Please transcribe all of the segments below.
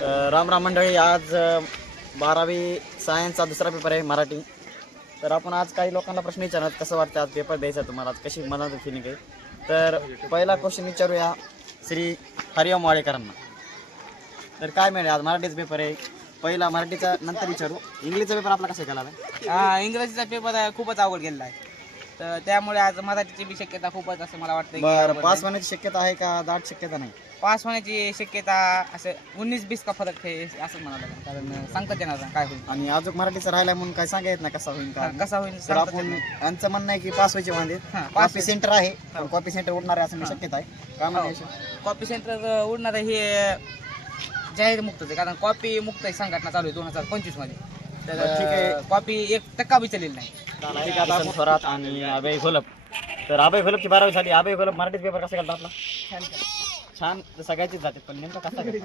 राम राम मंडळी, आज 12वी सायन्सचा दुसरा पेपर आहे मराठी. तर आपण आज काही लोकांना प्रश्न विचारणार, कसं वाटतं आज पेपर द्यायचा तुम्हाला, आज कशी मनात फिलिंग आहे. तर पहिला क्वेश्चन विचारूया श्री हरिओम वाडेकरांना. तर काय मिळेल, आज मराठीचा पेपर आहे. पहिला मराठीचा नंतर विचारू. इंग्लिशचा पेपर आपला कसा केला आहे? इंग्रजीचा पेपर खूपच अवघड गेलेला आहे, तर त्यामुळे आज मराठीची बी शक्यता खूपच असं मला वाटतं. बरं, पास होण्याची शक्यता आहे का दाट शक्यता नाही? पास होण्याची शक्यता असं 19-20 का फरक आहे असं म्हणावं लागेल, कारण सांगतात येणार नाही काय होईल. आणि अजून मराठीचं राहिला म्हणून काय सांगा येत ना कसा होईल का कसा होईल. तर आपण यांचं म्हणणं आहे की पास व्हायचे वांदे. कॉपी सेंटर आहे, कॉपी सेंटर उडणार आहे असं मी शक्यता आहे. काय म्हणायचं? कॉपी सेंटर उडणार आहे हे जाहीर मुक्तच आहे, कारण कॉपी मुक्त आहे संघटना चालू आहे 2025 मध्ये. ठीक आहे. तर कॉपी 1% बी चालेल नाही. किशन थोरात आणि अभय घोलप. तर अभय घोलपची 12वी झाली. अभय घोलप मराठीत पेपर कसा केला आपला? छान. तर सगळ्याचीच जाते, पण नेमका कसा केला?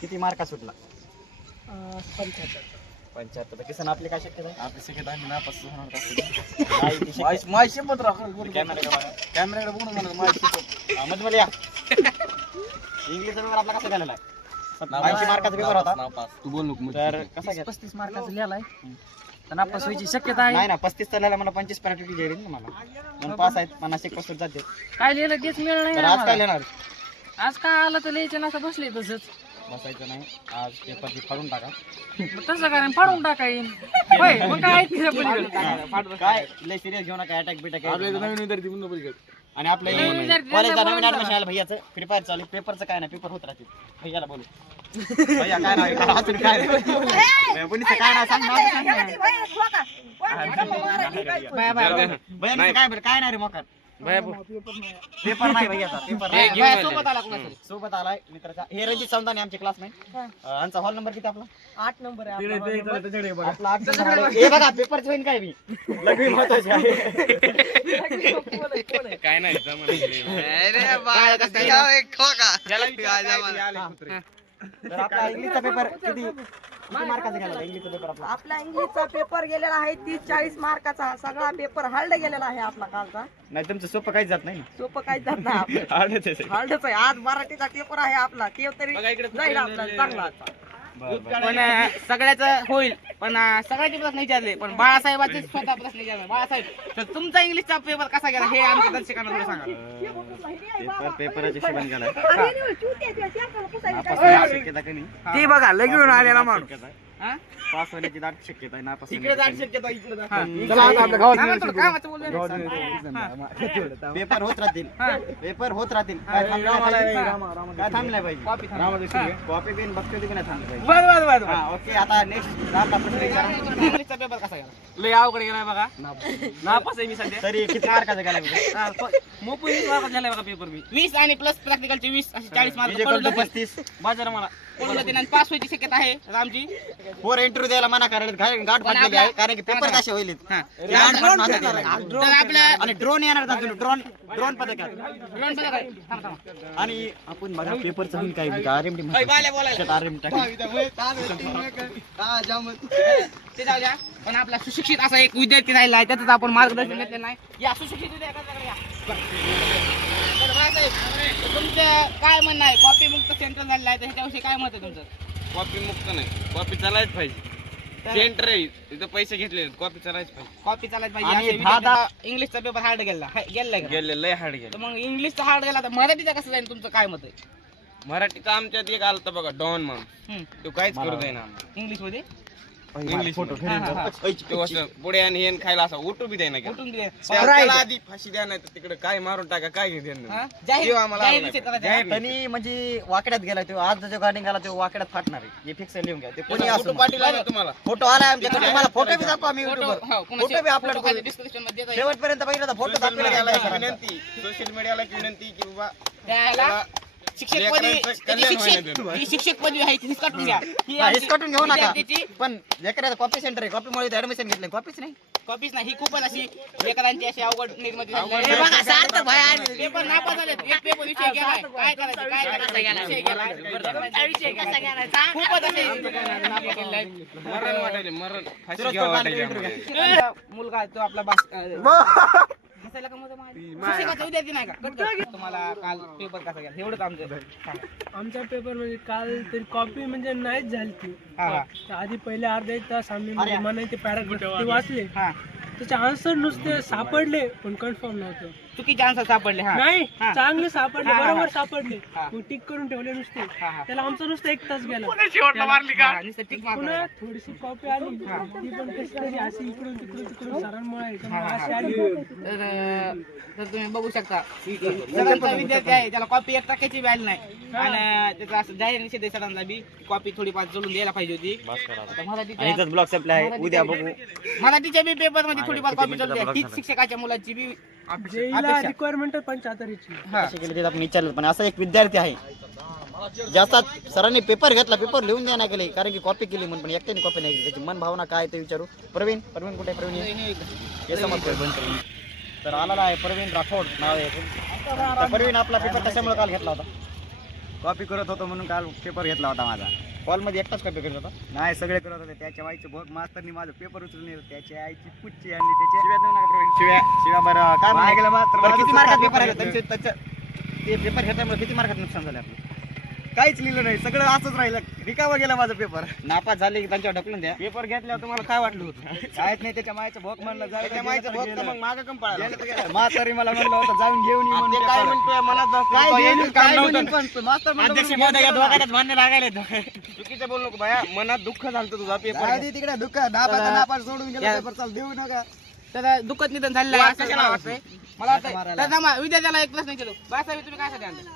किती मार्का सुटला? 75. किसन आपली काय शक्यता आहे? आपली शक्यता आहे नापास होणार. कॅमेराकडे बघून मध्ये या. इंग्लिशचा पेपर आपला कसा झालेला आहे? 80 मार्काचा पेपर होता. तू बोल नको. तर कसा गेला? 35 मार्काचा लिहिलाय, तर नापास व्हायची शक्यता आहे. नाही ना, 35 तर लिहायला मला 25 पॅरेंटी गेली ना मला. मग पास आहेत 50% जाते. काय लिहिलं तेच मिळणार तर आज काय लिहिणार? आज काय आलं तर लिहायचं नसं बसले तसंच. बसायचं नाही, आज पेपरची फाडून टाका. तसं कारण फाडून टाकाईन. होय, मग काय काय लय सिरियस घेऊ नका. अटॅक बिटॅक नवीन विद्यार्थी पुन्हा परीक्षा. आणि आपलं कॉलेजला नवीन ऍडमिशन आलं भैयाचं. फ्री फायर चालू. पेपरचं काय नाही, पेपर होत राहतील. भैयाला बोलू. भैया काय नाव आहे? अजून काय नाही. कोणीचं काय नाव सांग ना. भैया काय नाही रे मोकार. पेपर नाही भैयाचा. पेपर नाही. सोबत आला कुणाचा सोबत आलाय मित्राचा. हे रणजित समदानी आमचे क्लासमेट. आमचा हॉल नंबर किती आपला? 8 नंबर आहे. आपला 8 नंबर आहे. हे बघा पेपरचं होईन काय मी लग्न महत्वाचे आहे. काय नाही तर आपला इंग्लिशचा पेपर किती मार्काचा गेला? इंग्लिशचा पेपर आपला आपला इंग्लिशचा पेपर गेलेला आहे 30-40 मार्काचा. सगळा पेपर हार्ड गेलेला आहे आपला कालचा. नाही, तुमचं सोपं काहीच जात नाही. सोपं काहीच जात नाही. हार्डच आहे. आज मराठीचा पेपर आहे आपला, ते तरी जाईल आपला चांगला. पण सगळ्याच होईल, पण सगळ्याचे प्रश्न विचारले, पण बाळासाहेबांचे स्वतः प्रश्न विचारले. बाळासाहेब, तर तुमचा इंग्लिशचा पेपर कसा गेला हे आमच्या दर्शकांना थोडं सांगा. पेपरची शिबन गेलाय. शक्यता कमी. ती बघा लगेच आलेला माणूस. पास होण्याची दाट शक्यता आहे. नापास पेपर होत राहतील. पेपर होत राहतील. काय थांबलाय पाहिजे. कॉपी पेन बघतो ते नाही थांबलं पाहिजे. ओके, आता नेक्स्ट आपला प्रश्न विचारा. इंग्लिशचा पेपर कसा गेला? लय अवघड गेलाय बघा. नापास आहे मी सध्या. तरी किती मार्काचा गेला? मोफत 20 मार्क झालाय बघा पेपर मी. 20 आणि प्लस प्रॅक्टिकलचे 20 असे 40 मार्क 35. बाजार मला पडलं. पास व्हायची शक्यता आहे रामजी. 4 इंटरव्ह्यू द्यायला मना करायला गाठ फाटलेली आहे, कारण की पेपर कसे होईल. आणि ड्रोन येणार ड्रोन पथक. आणि आपण बघा पेपरचं होईल काय ते जाऊ द्या, पण आपला सुशिक्षित असा एक विद्यार्थी राहिला आहे, त्याचं आपण मार्गदर्शन घेतलेलं नाही. या सुशिक्षित विद्यार्थ्याकडे या. तुमचं काय म्हणणं आहे? कॉपी मुक्त सेंटर झालेलं आहे, तर ह्याच्याविषयी काय मत आहे तुमचं? कॉपी मुक्त नाही, कॉपी चालायच पाहिजे. सेंटर आहे तिथं पैसे घेतले, कॉपी चालायच पाहिजे. कॉपी चालायच आणि पाहिजे. 10 इंग्लिशचा पेपर हार्ड गेला गेले लय हार्ड तर गेले. मग इंग्लिशचा हार्ड गेला तर मराठीचा कसं जाईल? तुमचं काय मत आहे? मराठीचा आमच्यात एक आलता बघा डॉन म्हणून, तो काहीच करू देईना आम्हाला. इंग्लिश मध्ये इंग्लिश फोटो तो असं पुढे आणि हेन खायला असं उठू बी देईना. कुठून दे? त्याला आधी फाशी द्या, नाही तर तिकडे काय मारून टाका, काय घेऊन जाहीर आम्हाला निषेध करायचा. त्यांनी म्हणजे वाकड्यात गेला तो. आज जो गार्डिंग आला तो वाकड्यात फाटणार आहे. हे फिक्स लिहून घ्या. ते कोणी असो. पाटील आहे तुम्हाला फोटो आलाय आमच्याकडे. तुम्हाला फोटो बी दाखवा. आम्ही फोटो युट्यूबवर हो, फोटो बी अपलोड करू. डिस्क्रिप्शन मध्ये देता येईल. शेवटपर्यंत बघितलं तर फोटो दाखवला मीडियाला एक गेला. विनंती, सोशल मीडियाला एक विनंती की बाबा त्याला शिक्षक पदवी, शिक्षक पदवी आहे ती हिसकावून घ्या. ही आमची हिसकावून घेऊ नका. विद्यार्थ्याची पण एखाद्या कॉपी सेंटर आहे, कॉपीमुळे ऍडमिशन घेतलं, कॉपीच नाही. कॉपीच नाही. ही खूपच अशी लेकरांची अशी अवघड निर्मिती झाली आहे. हे बघा, सार्थक भाई आहे. पेपर नापास झाले. एक पेपर विषय गेलाय. काय करायचं? विषय गेलाय. विषय कसा गेलाय? खूपच असे मरण वाटायले, मरण फाशी घ्यावं वाटायले आम्हाला. मुलगा आहे तो आपला हसायला का मजा मारली? शिक्षकाचा विद्यार्थी नाही का? कट कर. तुम्हाला काल पेपर कसा गेला एवढंच आमचं सांगा. आमचा पेपर म्हणजे काल तरी कॉपी म्हणजे नाहीच झाली ती हा हा तर आधी पहिले अर्धा एक तास आम्ही म्हणजे मनाई ते पॅराग्राफ ते वाचले हा त्याचे आन्सर नुसते सापडले पण कन्फर्म नव्हतं चुकीचे आन्सर सापडले. हा नाही हा. चांगले सापडले हा, हा, बरोबर हा. सापडले हा. मग टिक करून ठेवले नुसते हा, हा. त्याला आमचा नुसतं एक तास गेला हा, नुसतं tick mark पुन्हा करायला. थोडीशी कॉपी आली ती पण कशी तरी अशी इकडून तिकडून सरांमुळे हा, हा, अशी हा. आली तर तुम्ही बघू शकता सरांचा विद्यार्थी आहे त्याला कॉपी 1% व्हॅल्यू नाही आणि त्याचा असं जाहीर निषेध आहे सरांचा बी कॉपी थोडीफार जोडून द्यायला पाहिजे होती. आता मराठीच्या ब्लॉग संपला आहे उद्या बघू मराठीच्या बी पेपर मध्ये थोडीफार कॉपी जोडली आहे. तीच शिक्षकाच्या मुलाची बी जेईला अपेक्षा. रिक्वायरमेंट 75ची हा. कशी केली ते आपण विचारलं पण असा एक विद्यार्थी आहे जास्त सरांनी पेपर घेतला पेपर लिहून द्या नाही केले कारण की कॉपी केली म्हणून पण एकट्याने कॉपी नाही केली त्याची मन भावना काय ते विचारू प्रवीण कुठे आहे? प्रवीण हे समजतोय बंद करून. तर आलेला आहे प्रवीण राठोड नाव आहे तर प्रवीण आपला पेपर कशामुळे काल घेतला होता? कॉपी करत होतो म्हणून काल पेपर घेतला होता माझा. कॉलमध्ये एकटाच कॉपी करत होता. नाही सगळे करत होते. त्याच्या आईचे भोग मास्तरनी माझं पेपर उचलून नेलं. त्याच्या आईची पुच्ची आणली त्याच्या शिव्या देऊ नका प्रवीण शिव्या बरं काय मागे म्हणायचं? गेला मात्र बरं, माझं किती मार्कात स्वतः पेपर आहे पेपर त्यांचे ते पेपर घेतल्यामुळे किती मार्कात नुकसान झालं आपलं? काहीच लिहिलं नाही. सगळं असंच राहिलं. रिकामा गेला माझा पेपर. नापास झाले की त्यांच्यावर ढकलून द्या. पेपर घेतल्यावर तुम्हाला काय वाटलं होतं? काहीच नाही. त्याच्या मायचं भोग म्हणलं जाऊ त्याच्या माहिती भोग तर मग मागं कम पळाला. मास्तरी मला म्हणलं होतं जाऊन घेऊन ये म्हणून ते काय पेपर. म्हणतोय मनात काय येईल घेऊन- काम काय नव्हतं. म्हणून पण मास्तर म्हणलं अध्यक्ष म्हणून महोदय या घेऊन दोघांनाच भांडण लागायले चुकीचं बोलू नको बाया मनात दुःख झालं तुझा पेपर जाऊ दे तिकडे दुःख नापास सोडून गेला पेपर चाल देऊ नका. तर दुःखद निधन झालेलं आहे असं मला वाटतंय. मला वाटतं तर जमा विद्यार्थ्याला एक प्रश्न विचारू बाळासाहेब तुम्ही काय साठी आणलं?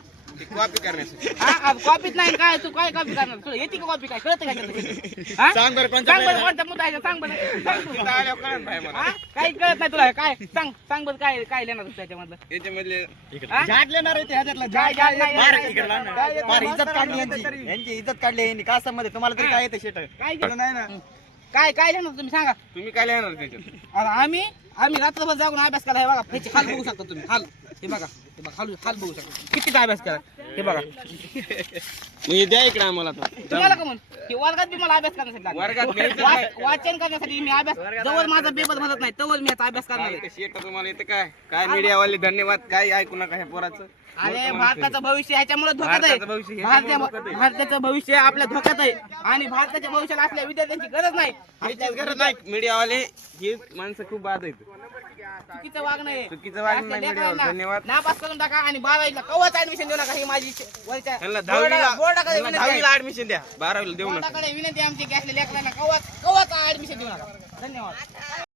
कॉपी करण्यासाठी हा कॉपीत नाही काय तू काय कॉपी करणार तुला येते का कॉपी काय कळतं काय त्यातलं? हा? सांग बरं कोणता सांग बरं कोणता मुद्दा आहे सांग बरं सांग तू. इथं आल्यावर कळलं नाही मला हा? काही कळत नाही तुला काय सांग बरं काय काय लिहिणार तू त्याच्यामधलं याच्यामधले हा? झाड लेणार आहे ते ह्याच्यातलं काय झाड नाही, मार नाही, इकडे लाव ना. काय येतं? मार, इज्जत मास्तर काढली म्हणलं यांची तरी. यांची इज्जत काढली यांनी का संबंध तुम्हाला तरी काय येतं शेट काय नाही ना. काय लिहिणार तुम्ही सांगा तुम्ही काय लिहिणार त्याच्यात आता आम्ही रात्रभर जागून अभ्यास केला हे बघा ह्याची हाल बघू शकता तुम्ही हाल हे बघा हाल बघू शकता कितीचा अभ्यास करा हे बघा म्हणजे द्या इकडे आम्हाला आता. तुम्हाला का म्हणून की वर्गात बी मला अभ्यास करण्यासाठी लागला. वर्गात घ्यायचं नाही. वाचन करण्यासाठी मी अभ्यास जवळ माझा पेपर भरत नाही तवर मी याचा अभ्यास करणार आहे. काय शेट तुम्हाला येते काय मीडियावाले धन्यवाद काय ऐकू नका ह्या पोराचं अरे भारताचं भविष्य ह्याच्यामुळे धोक्यात आहे. भारताचं भविष्य ह्याच्यामुळे धोक्यात आहे. भारताचं भविष्य आपल्या धोक्यात आहे आणि भारताच्या भविष्याला असल्या विद्यार्थ्यांची गरज नाही. ह्याचीच गरज नाही मीडियावाले हे माणसं खूप बाद आहेत चुकीचं वागणं आहे. चुकीचं वागणं नाही असल्या मीडियावर. लेकरांना धन्यवाद. नापास करून टाका आणि 12वीला कवाच ऍडमिशन देऊ नका ही माझी वरच्या ह्यांना दहावीला बोर्डाकडे ह्यांना विनंती आहे. 10वीला ऍडमिशन द्या 12वीला देऊ नका बोर्डाकडे विनंती आहे आमची की असल्या लेकरांना कवाच ऍडमिशन देऊ नका. धन्यवाद.